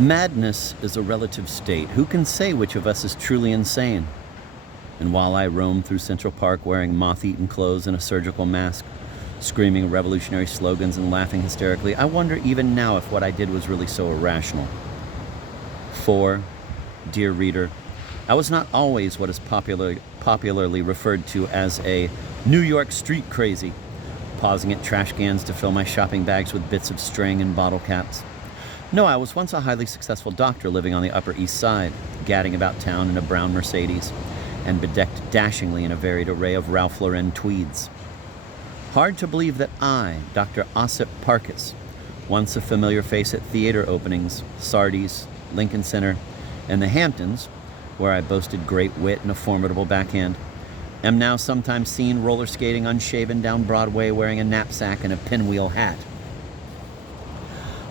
Madness is a relative state. Who can say which of us is truly insane? And while I roam through Central Park wearing moth-eaten clothes and a surgical mask, screaming revolutionary slogans and laughing hysterically, I wonder even now if what I did was really so irrational. For, dear reader, I was not always what is popularly referred to as a New York street crazy, pausing at trash cans to fill my shopping bags with bits of string and bottle caps. No, I was once a highly successful doctor living on the Upper East Side, gadding about town in a brown Mercedes, and bedecked dashingly in a varied array of Ralph Lauren tweeds. Hard to believe that I, Dr. Ossip Parkis, once a familiar face at theater openings, Sardi's, Lincoln Center, and the Hamptons, where I boasted great wit and a formidable backhand, am now sometimes seen roller skating unshaven down Broadway wearing a knapsack and a pinwheel hat.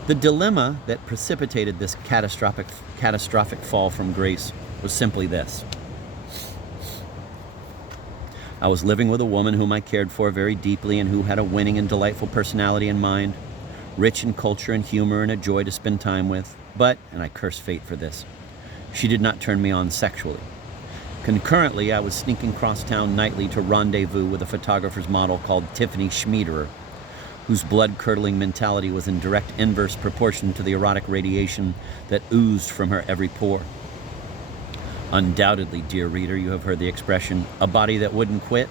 The dilemma that precipitated this catastrophic fall from grace was simply this. I was living with a woman whom I cared for very deeply and who had a winning and delightful personality in mind, rich in culture and humor and a joy to spend time with. But, and I curse fate for this, she did not turn me on sexually. Concurrently, I was sneaking across town nightly to rendezvous with a photographer's model called Tiffany Schmiederer, whose blood-curdling mentality was in direct inverse proportion to the erotic radiation that oozed from her every pore. Undoubtedly, dear reader, you have heard the expression, a body that wouldn't quit.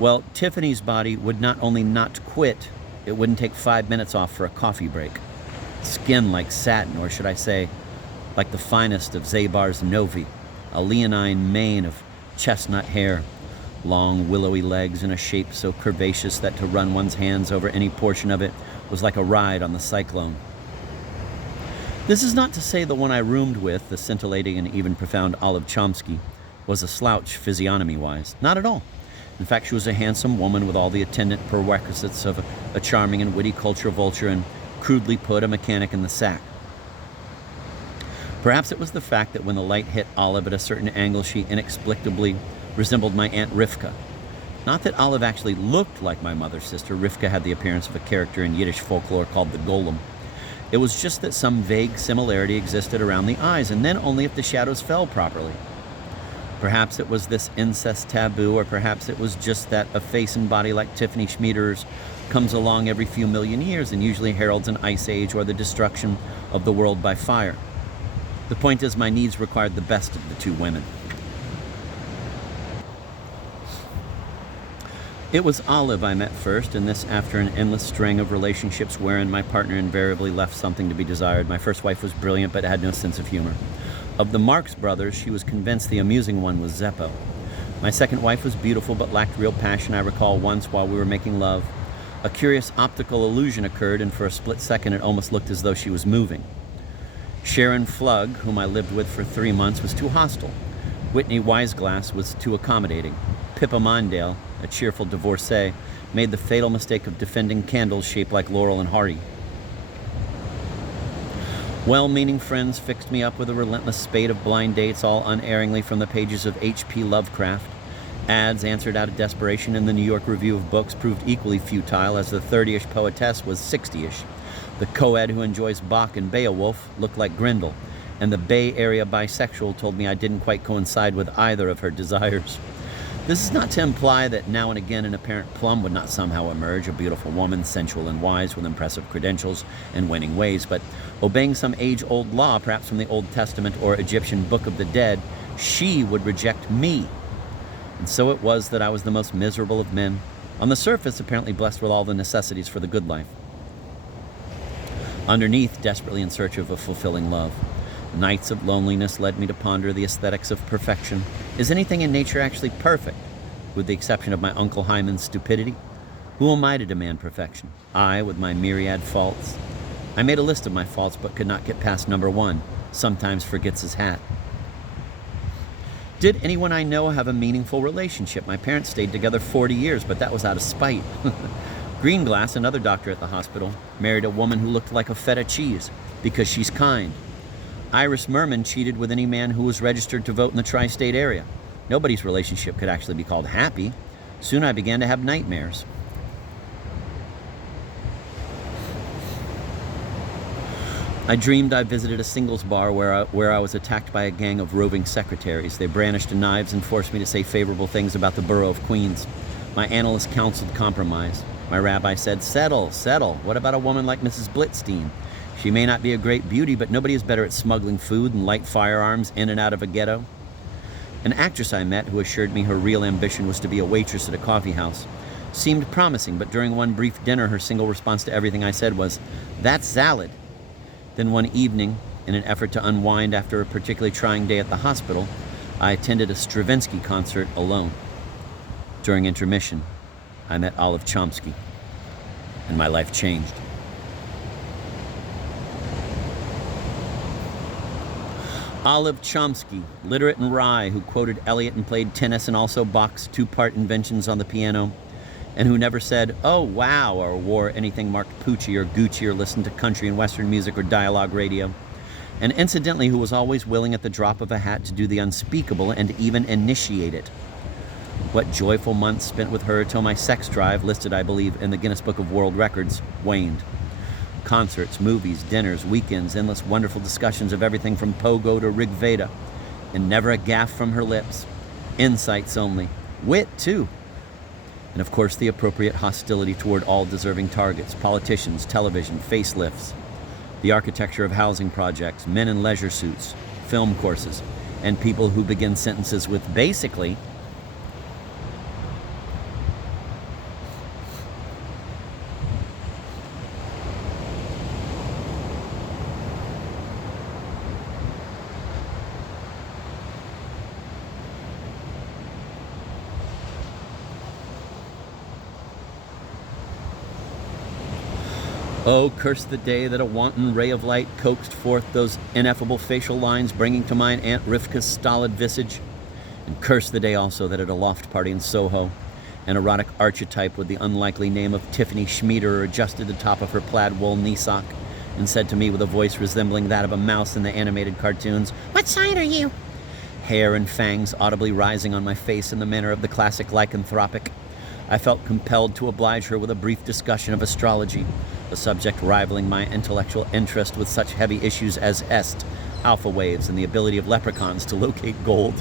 Well, Tiffany's body would not only not quit, it wouldn't take 5 minutes off for a coffee break. Skin like satin, or should I say, like the finest of Zabar's Novi, a leonine mane of chestnut hair, long willowy legs in a shape so curvaceous that to run one's hands over any portion of it was like a ride on the cyclone. This is not to say the one I roomed with, the scintillating and even profound Olive Chomsky, was a slouch physiognomy-wise. Not at all. In fact, she was a handsome woman with all the attendant prerequisites of a charming and witty culture vulture and, crudely put, a mechanic in the sack. Perhaps it was the fact that when the light hit Olive at a certain angle, she inexplicably resembled my Aunt Rivka. Not that Olive actually looked like my mother's sister. Rivka had the appearance of a character in Yiddish folklore called the Golem. It was just that some vague similarity existed around the eyes, and then only if the shadows fell properly. Perhaps it was this incest taboo, or perhaps it was just that a face and body like Tiffany Schmiederer's comes along every few million years and usually heralds an ice age or the destruction of the world by fire. The point is, my needs required the best of the two women. It was Olive I met first, and this after an endless string of relationships wherein my partner invariably left something to be desired. My first wife was brilliant but had no sense of humor. Of the Marx Brothers, she was convinced the amusing one was Zeppo. My second wife was beautiful but lacked real passion. I recall once while we were making love, a curious optical illusion occurred, and for a split second it almost looked as though she was moving. Sharon Flugg, whom I lived with for 3 months, was too hostile. Whitney Wiseglass was too accommodating. Pippa Mondale, a cheerful divorcee, made the fatal mistake of defending candles shaped like Laurel and Hardy. Well-meaning friends fixed me up with a relentless spate of blind dates, all unerringly from the pages of H.P. Lovecraft. Ads answered out of desperation in the New York Review of Books proved equally futile, as the 30-ish poetess was 60-ish. The co-ed who enjoys Bach and Beowulf looked like Grendel, and the Bay Area bisexual told me I didn't quite coincide with either of her desires. This is not to imply that now and again an apparent plum would not somehow emerge, a beautiful woman, sensual and wise, with impressive credentials and winning ways, but obeying some age-old law, perhaps from the Old Testament or Egyptian Book of the Dead, she would reject me. And so it was that I was the most miserable of men, on the surface apparently blessed with all the necessities for the good life. Underneath, desperately in search of a fulfilling love. Nights of loneliness led me to ponder the aesthetics of perfection. Is anything in nature actually perfect, with the exception of my Uncle Hyman's stupidity? Who am I to demand perfection? I, with my myriad faults. I made a list of my faults, but could not get past number 1, sometimes forgets his hat. Did anyone I know have a meaningful relationship? My parents stayed together 40 years, but that was out of spite. Greenglass, another doctor at the hospital, married a woman who looked like a feta cheese because she's kind. Iris Merman cheated with any man who was registered to vote in the tri-state area. Nobody's relationship could actually be called happy. Soon I began to have nightmares. I dreamed I visited a singles bar where I was attacked by a gang of roving secretaries. They brandished knives and forced me to say favorable things about the borough of Queens. My analyst counseled compromise. My rabbi said, settle. What about a woman like Mrs. Blitzstein? She may not be a great beauty, but nobody is better at smuggling food and light firearms in and out of a ghetto. An actress I met, who assured me her real ambition was to be a waitress at a coffee house, seemed promising, but during one brief dinner, her single response to everything I said was, "That's salad." Then one evening, in an effort to unwind after a particularly trying day at the hospital, I attended a Stravinsky concert alone. During intermission, I met Olive Chomsky, and my life changed. Olive Chomsky, literate and wry, who quoted Eliot and played tennis and also boxed two-part inventions on the piano, and who never said, "Oh, wow," or wore anything marked Poochie or Gucci or listened to country and western music or dialogue radio, and incidentally who was always willing at the drop of a hat to do the unspeakable and even initiate it. What joyful months spent with her till my sex drive, listed, I believe, in the Guinness Book of World Records, waned. Concerts, movies, dinners, weekends, endless wonderful discussions of everything from Pogo to Rig Veda, and never a gaffe from her lips. Insights only. Wit, too. And of course the appropriate hostility toward all deserving targets, politicians, television, facelifts, the architecture of housing projects, men in leisure suits, film courses, and people who begin sentences with basically. Oh, curse the day that a wanton ray of light coaxed forth those ineffable facial lines, bringing to mind Aunt Rivka's stolid visage. And curse the day also that at a loft party in Soho, an erotic archetype with the unlikely name of Tiffany Schmieder adjusted the top of her plaid wool knee sock and said to me with a voice resembling that of a mouse in the animated cartoons, "What sign are you?" Hair and fangs audibly rising on my face in the manner of the classic lycanthropic. I felt compelled to oblige her with a brief discussion of astrology, a subject rivaling my intellectual interest with such heavy issues as Est, alpha waves, and the ability of leprechauns to locate gold.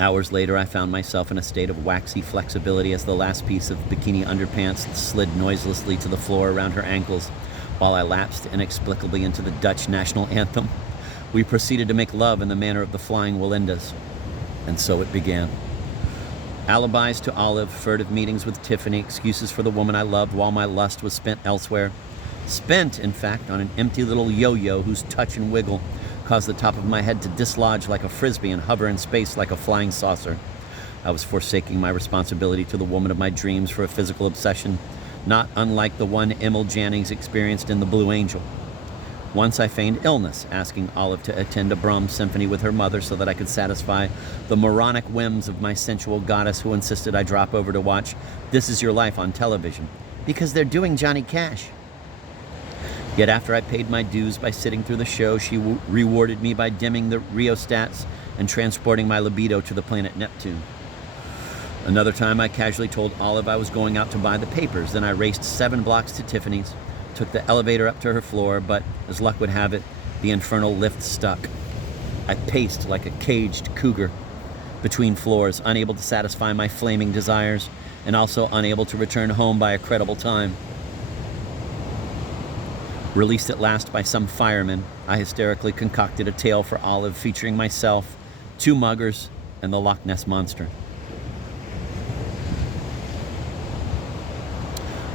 Hours later, I found myself in a state of waxy flexibility as the last piece of bikini underpants slid noiselessly to the floor around her ankles, while I lapsed inexplicably into the Dutch national anthem. We proceeded to make love in the manner of the Flying Wallendas. And so it began. Alibis to Olive, furtive meetings with Tiffany, excuses for the woman I loved while my lust was spent elsewhere. Spent, in fact, on an empty little yo-yo whose touch and wiggle caused the top of my head to dislodge like a frisbee and hover in space like a flying saucer. I was forsaking my responsibility to the woman of my dreams for a physical obsession, not unlike the one Emil Jannings experienced in The Blue Angel. Once I feigned illness, asking Olive to attend a Brahms symphony with her mother so that I could satisfy the moronic whims of my sensual goddess who insisted I drop over to watch This Is Your Life on television, because they're doing Johnny Cash. Yet after I paid my dues by sitting through the show, she rewarded me by dimming the rheostats and transporting my libido to the planet Neptune. Another time I casually told Olive I was going out to buy the papers. Then I raced 7 blocks to Tiffany's, took the elevator up to her floor, but as luck would have it, the infernal lift stuck. I paced like a caged cougar between floors, unable to satisfy my flaming desires and also unable to return home by a credible time. Released at last by some firemen, I hysterically concocted a tale for Olive featuring myself, 2 muggers, and the Loch Ness Monster.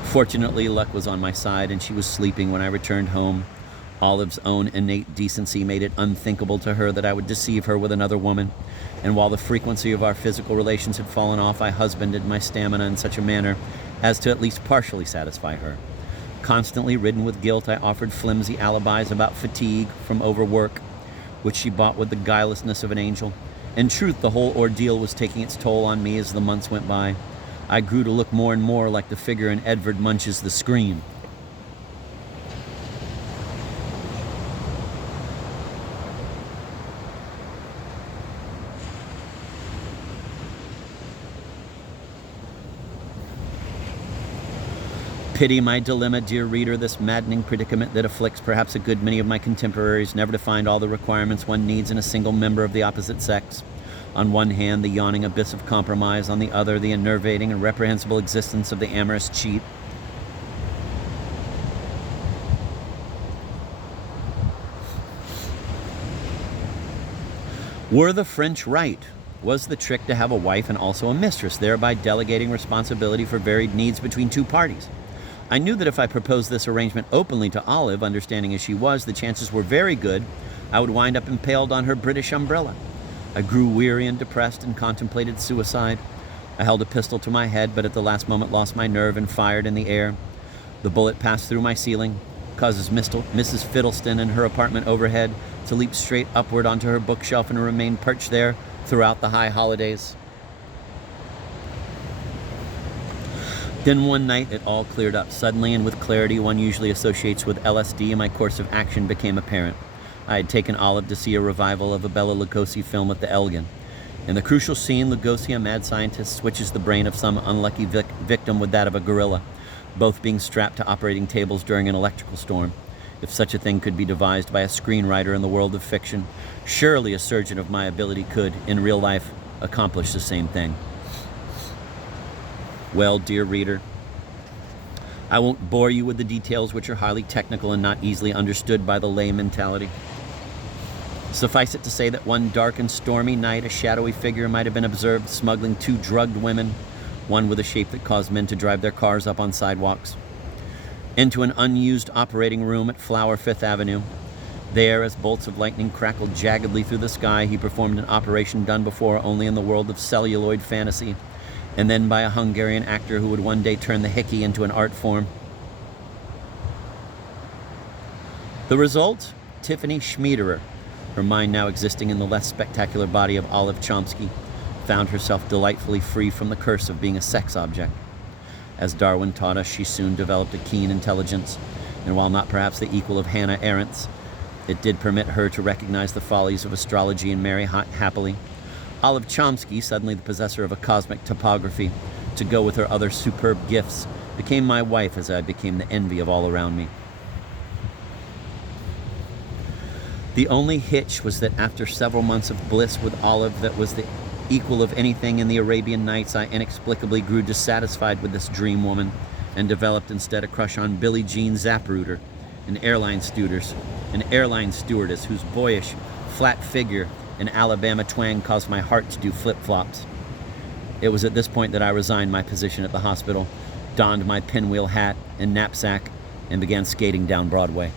Fortunately, luck was on my side, and she was sleeping when I returned home. Olive's own innate decency made it unthinkable to her that I would deceive her with another woman, and while the frequency of our physical relations had fallen off, I husbanded my stamina in such a manner as to at least partially satisfy her. Constantly ridden with guilt, I offered flimsy alibis about fatigue from overwork, which she bought with the guilelessness of an angel. In truth, the whole ordeal was taking its toll on me as the months went by. I grew to look more and more like the figure in Edvard Munch's The Scream. Pity my dilemma, dear reader, this maddening predicament that afflicts perhaps a good many of my contemporaries, never to find all the requirements one needs in a single member of the opposite sex. On one hand, the yawning abyss of compromise, on the other, the enervating and reprehensible existence of the amorous cheat. Were the French right? Was the trick to have a wife and also a mistress, thereby delegating responsibility for varied needs between two parties? I knew that if I proposed this arrangement openly to Olive, understanding as she was, the chances were very good I would wind up impaled on her British umbrella. I grew weary and depressed and contemplated suicide. I held a pistol to my head, but at the last moment lost my nerve and fired in the air. The bullet passed through my ceiling, causes Mrs. Fiddleston in her apartment overhead to leap straight upward onto her bookshelf and remain perched there throughout the high holidays. Then one night it all cleared up. Suddenly and with clarity one usually associates with LSD, my course of action became apparent. I had taken Olive to see a revival of a Bela Lugosi film at the Elgin. In the crucial scene, Lugosi, a mad scientist, switches the brain of some unlucky victim with that of a gorilla, both being strapped to operating tables during an electrical storm. If such a thing could be devised by a screenwriter in the world of fiction, surely a surgeon of my ability could, in real life, accomplish the same thing. Well, dear reader, I won't bore you with the details, which are highly technical and not easily understood by the lay mentality. Suffice it to say that one dark and stormy night, a shadowy figure might have been observed smuggling two drugged women, one with a shape that caused men to drive their cars up on sidewalks, into an unused operating room at Flower Fifth Avenue. There, as bolts of lightning crackled jaggedly through the sky, he performed an operation done before only in the world of celluloid fantasy, and then by a Hungarian actor who would one day turn the hickey into an art form. The result? Tiffany Schmiederer, her mind now existing in the less spectacular body of Olive Chomsky, found herself delightfully free from the curse of being a sex object. As Darwin taught us, she soon developed a keen intelligence, and while not perhaps the equal of Hannah Arendt's, it did permit her to recognize the follies of astrology and marry happily. Olive Chomsky, suddenly the possessor of a cosmic topography, to go with her other superb gifts, became my wife as I became the envy of all around me. The only hitch was that after several months of bliss with Olive that was the equal of anything in the Arabian Nights, I inexplicably grew dissatisfied with this dream woman and developed instead a crush on Billie Jean Zapruder, an airline stewardess whose boyish, flat figure and Alabama twang caused my heart to do flip-flops. It was at this point that I resigned my position at the hospital, donned my pinwheel hat and knapsack, and began skating down Broadway.